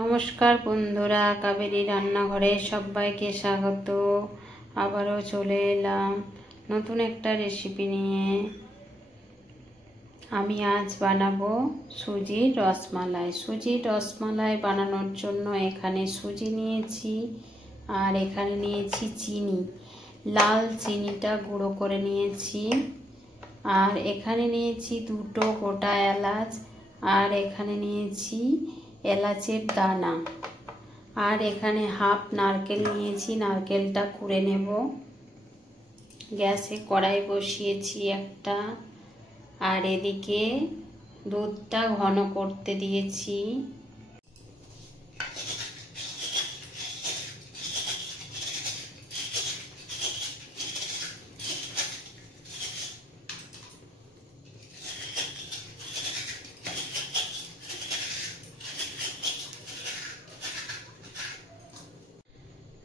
নমস্কার বন্ধুরা, কাবেরী রান্নাঘরে সবাইকে স্বাগত। আবারও চলে এলাম নতুন একটা রেসিপি নিয়ে। আমি আজ বানাবো সুজির রসমালাই। সুজির রসমালাই বানানোর জন্য এখানে সুজি নিয়েছি আর এখানে নিয়েছি চিনি। লাল চিনিটা গুঁড়ো করে নিয়েছি। আর এখানে নিয়েছি দুটো গোটা এলাচ, আর এখানে নিয়েছি এলাচের দানা, আর এখানে হাফ নারকেল নিয়েছি। নারকেলটা কুড়ে নেব। গ্যাসে কড়াই বসিয়েছি একটা, আর এদিকে দুধটা ঘন করতে দিয়েছি।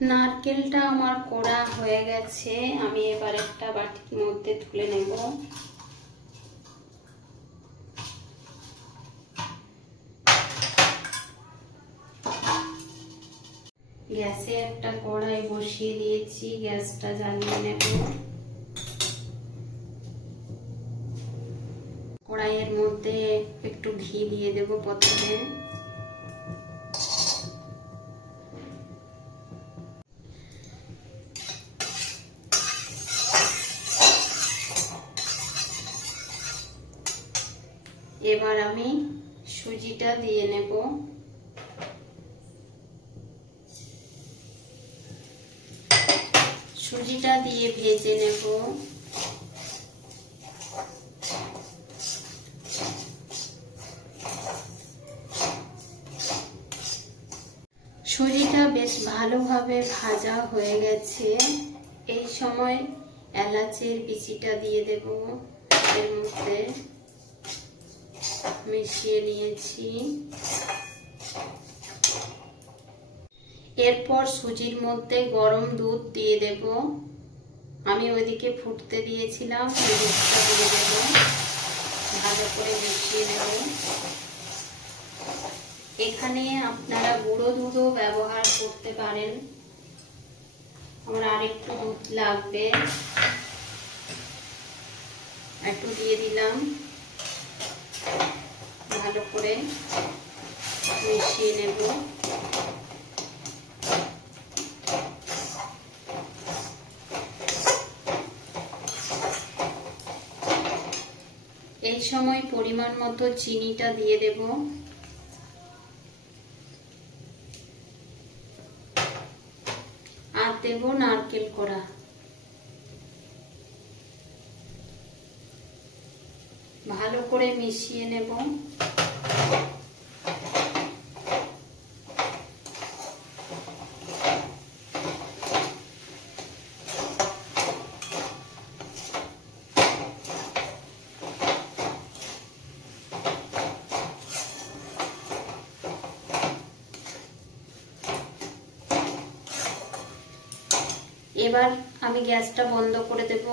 নারকেলটা আমার কোড়া হয়ে গেছে। আমি এবার একটা বাটির মধ্যে তুলে নেব। গ্যাসে একটা কড়াই বসিয়ে দিয়েছি, গ্যাসটা জ্বালিয়ে নেব। কড়াইয়ের মধ্যে একটু ঘি দিয়ে দেব প্রথমে। এবার আমি সুজিটা দিয়ে নেব। সুজিটা দিয়ে ভেজে নেব। সুজিটা বেশ ভালোভাবে ভাজা হয়ে গেছে। এই সময় এলাচের বিচিটা দিয়ে দেব এর মধ্যে। মিশিয়ে নিয়েছি। এরপর সুজির মধ্যে গরম দুধ দিয়ে দেব। আমি ওইদিকে ফুটতে দিয়েছিলাম, দুধটা দিয়ে দেব। ভালো করে মিশিয়ে নেব। এখানে আপনারা গুঁড়ো দুধও ব্যবহার করতে পারেন। আমার আরেকটু দুধ লাগবে, একটু দিয়ে দিলাম। ভালো করে মিশিয়ে নেব। এই সময় পরিমাণ মতো চিনিটা দিয়ে দেব। আর দেব নারকেল কোড়া। ভালো করে মিশিয়ে নেব। এবার আমি গ্যাসটা বন্ধ করে দেব।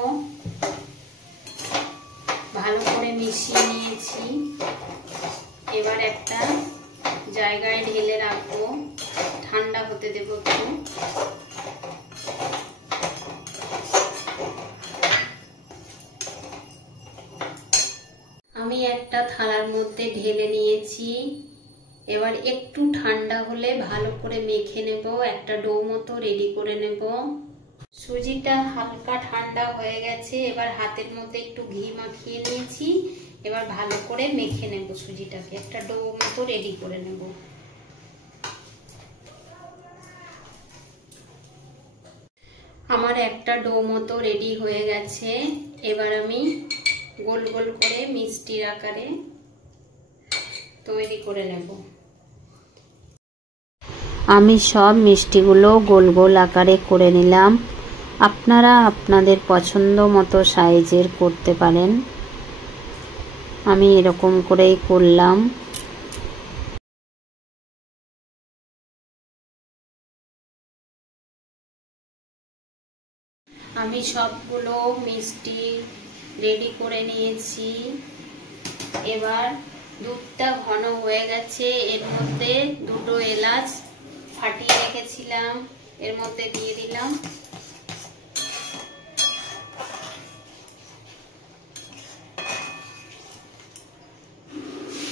ভালো করে মিশিয়ে নিয়েছি। এবার একটা জায়গায় ঢেলে রাখবো, ঠান্ডা হতে দেব একটু। আমি একটা থালার মধ্যে ঢেলে নিয়েছি। এবার একটু ঠান্ডা হলে ভালো করে মেখে নেব, একটা ডো মতো রেডি করে নেব। সুজিটা হালকা ঠান্ডা হয়ে গেছে। এবার হাতের মধ্যে একটু ঘি মাখিয়ে নিয়েছি। এবার ভালো করে মেখে নেব সুজিটাকে, একটা ডো মতো রেডি করে নেব। আমার একটা ডো মতো রেডি হয়ে গেছে। এবার আমি গোল গোল করে মিষ্টির আকারে তৈরি করে নেব। আমি সব মিষ্টিগুলো গোল গোল আকারে করে নিলাম। আপনারা আপনাদের পছন্দ মতো সাইজের করতে পারেন। আমি এরকম করেই করলাম। আমি সবগুলো মিষ্টি রেডি করে নিয়েছি। এবার দুধটা ঘন হয়ে গেছে, এর মধ্যে দুটো এলাচ ফাটিয়ে রেখেছিলাম এর মধ্যে দিয়ে দিলাম।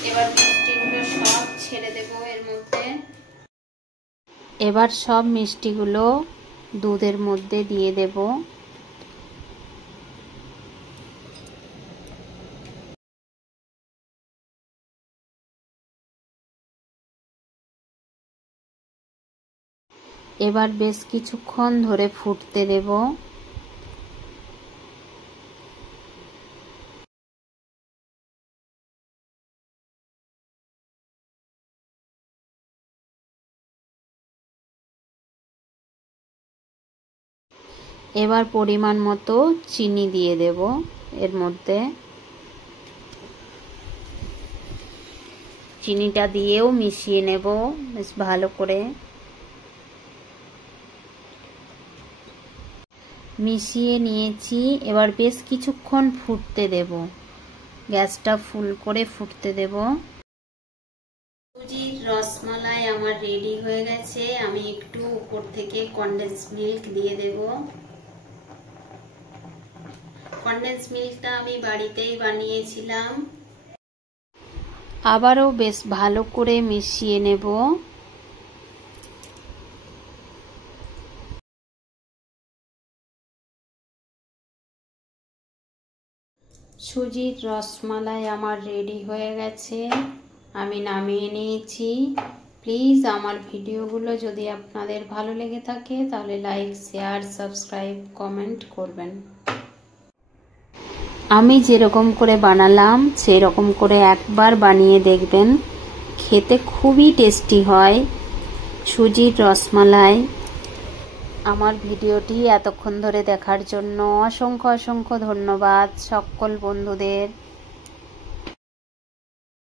এবার মিষ্টিগুলো সব ছেড়ে দেবো এর মধ্যে। এবার সব মিষ্টিগুলো দুধের মধ্যে দিয়ে দেব। এবার বেশ কিছুক্ষণ ধরে ফুটতে দেব। এবার পরিমাণ মতো চিনি দিয়ে দেব এর মধ্যে। চিনিটা দিয়েও মিশিয়ে নেব বেশ ভালো করে। মিশিয়ে নিয়েছি, এবার বেশ কিছুক্ষণ ফুটতে দেব, গ্যাসটা ফুল করে ফুটতে দেব। সুজির রসমালাই আমার রেডি হয়ে গেছে। আমি একটু উপর থেকে কনডেন্স মিল্ক দিয়ে দেব। কনডেন্স মিল্কটা আমি বাড়িতেই বানিয়েছিলাম। আবারও বেশ ভালো করে মিশিয়ে নেব। সুজির রসমালাই আমার রেডি হয়ে গেছে, আমি নামিয়ে নিয়েছি। প্লিজ আমার ভিডিওগুলো যদি আপনাদের ভালো লেগে থাকে তাহলে লাইক, শেয়ার, সাবস্ক্রাইব, কমেন্ট করবেন। আমি যেরকম করে বানালাম সেরকম করে একবার বানিয়ে দেখবেন, খেতে খুবই টেস্টি হয় সুজির রসমালাই। আমার ভিডিওটি এতক্ষণ ধরে দেখার জন্য অসংখ্য অসংখ্য ধন্যবাদ সকল বন্ধুদের।